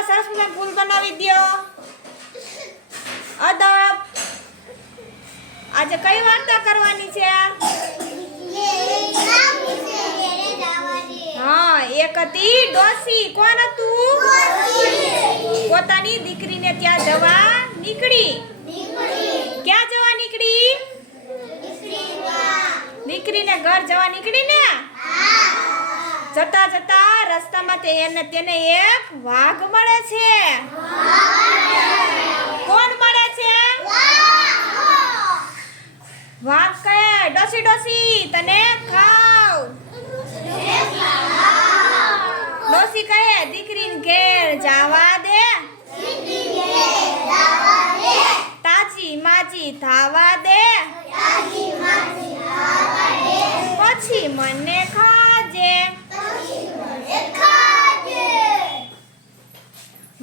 ક્લાસમાં સરસ મજાનું ફૂલ બનાવી દ્યો. અદબ આજે કઈ વાર્તા કરવાની છે? હા, એક હતી ડોસી. કોણ હતું? પોતાની દીકરીને ત્યાં જવા નીકળી. ક્યાં જવા નીકળી? દીકરીને ઘર જવા નીકળી ને. જતા જતા રસ્તામાં તેને એક વાઘ મળે છે. કોણ મળે છે? વાઘ કહે, ડોસી ડોસી તને ખાવ. ડોસી કહે, દીકરીને ઘેર જાવા દે. તાજી માજી થાવા દે. પછી મને ખાજે.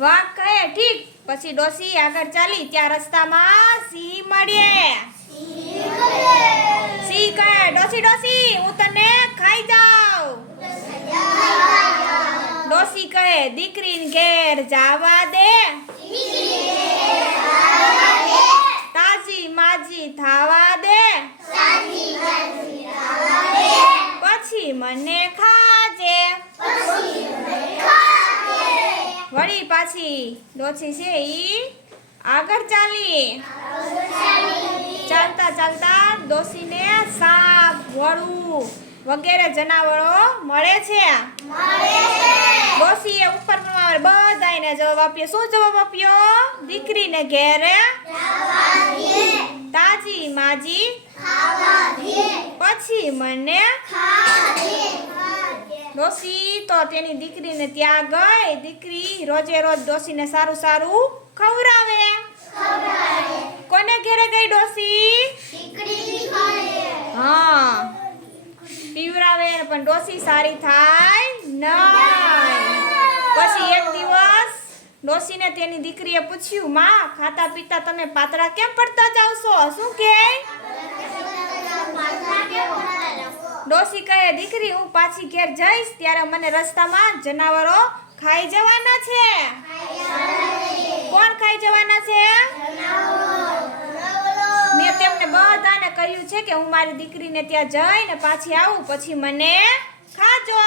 વાઘ કહે ઠીક. પછી ડોસી આગળ ચાલી. ત્યાં રસ્તામાં સિંહ મળે. સિંહ કહે, ડોસી ડોસી હું તને ખાઈ જાઉં. ડોસી કહે, દીકરીને ઘેર જાવા દે. તાજી માજી થાવા દે. પછી મને ખાજે. વળી પાછી ડોસી છે ઈ આગળ ચાલી. ચાલતા ચાલતા ડોસીને સાપ, વળું વગેરે જનાવરો મળે છે. ડોસીએ ઉપર બધાને જવાબ આપ્યો. શું જવાબ આપ્યો? દીકરીને ઘેરે તાજી માજી પછી મને. ડોસી તો તેની દીકરીને ત્યાં ગઈ. દીકરી રોજે રોજ ડોસીને સારું સારું ખવડાવે. કોને ઘેરે ગઈ ડોસી? હા, પીવરાવે પણ ડોસી સારી થાય નહીં. પછી એક દિવસ ડોસીને તેની દીકરીએ પૂછ્યું, માં ખાતા પીતા તમે પાતળા કેમ પડતા જાવ છો? શું કે? ડોસી કહે, દીકરી હું પાછી ઘેર જઈશ ત્યારે મને રસ્તામાં જનાવરો ખાઈ જવાના છે. કોણ ખાઈ જવાના છે? મેં તેમને બધાને કહ્યું છે કે હું મારી દીકરીને ત્યાં જઈને પાછી આવું પછી મને ખાજો.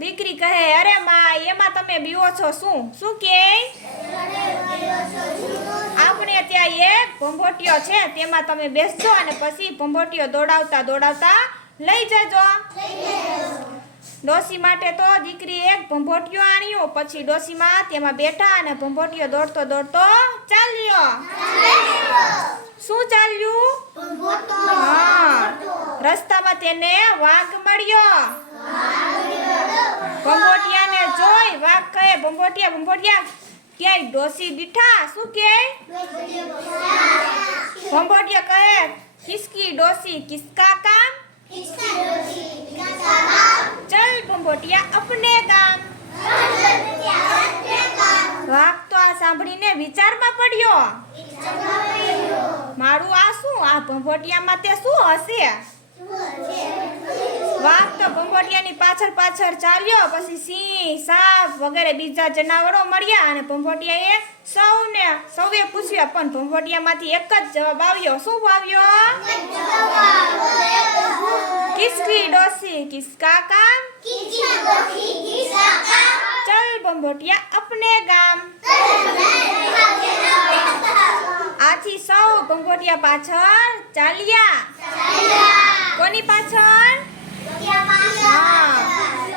દીકરી કહે, અરે માં એમાં તમે બીવો છો શું? શું કે? આપણે ત્યાં એક ભંભોટિયો છે તેમાં તમે બેસજો અને પછી ભંભોટિયો દોડાવતા દોડાવતા લઈ જજો. ડોસી માટે તો દીકરી એક ભંભોટિયો આણ્યો. પછી ડોસીમાં તેમાં બેઠા અને ભંભોટિયો દોડતો દોડતો ચાલ્યો. શું ચાલ્યું? હા, રસ્તામાં તેને વાઘ મળ્યો. ભંભોટિયાને જોઈ વાઘ કહે, ભંભોટિયા ભંભોટિયા ક્યાંય ડોસી દીઠા? શું કે? ભંભોટિયો કહે, કિસકી ડોસી કિસકા કામ. ચલ ભંભોટિયા અપને ગામ. વાઘ તો આ સાંભળીને વિચારમાં પડ્યો. મારું આ શું? આ ભંભોટિયામાં તે શું હશે? વાઘ તો ભંભોટિયાની પાછળ પાછળ ચાલ્યો. પછી સિંહ, સાપ વગેરે બીજા જનાવરો મળ્યા અને ભંભોટિયાએ સૌએ પૂછ્યા પણ ભંભોટિયામાંથી એક જ જવાબ આવ્યો. શું આવ્યો? કિસકી ડોસી કિસકા કામ. ચલ ભંભોટિયા અપને ગામ. આથી સૌ ભંભોટિયા પાછળ ચાલ્યા. કોની પાછળ? હા,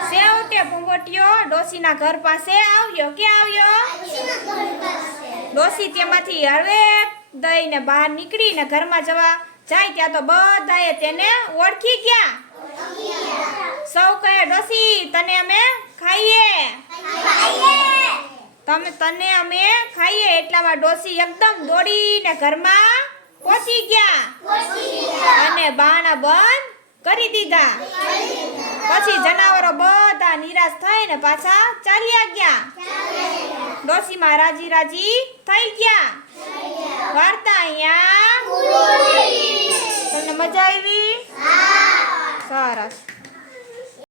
છેવટે ભંભોટિયો ડોસીના ઘર પાસે આવ્યો. ક્યાં આવ્યો? ડોસી તેમાંથી હળવે દઈને બહાર નીકળીને ઘરમાં જવા જાય ત્યાં તો બધાએ તેને ઓળખી ગયા. સૌ કહે, ડોસી તને અમે ખાઈએ. તને અમે ખાઈએ. એટલામાં ડોસી એકદમ દોડીને ઘરમાં પહોંચી ગયા અને બારણા બંધ કરી દીધા. પછી જનાવરો બધા નિરાશ થઈને પાછા ચાલ્યા ગયા. ડોસીમાં રાજી રાજી થઈ ગયા. વાર્તા અહીંયા તમને મજા આવી? સરસ.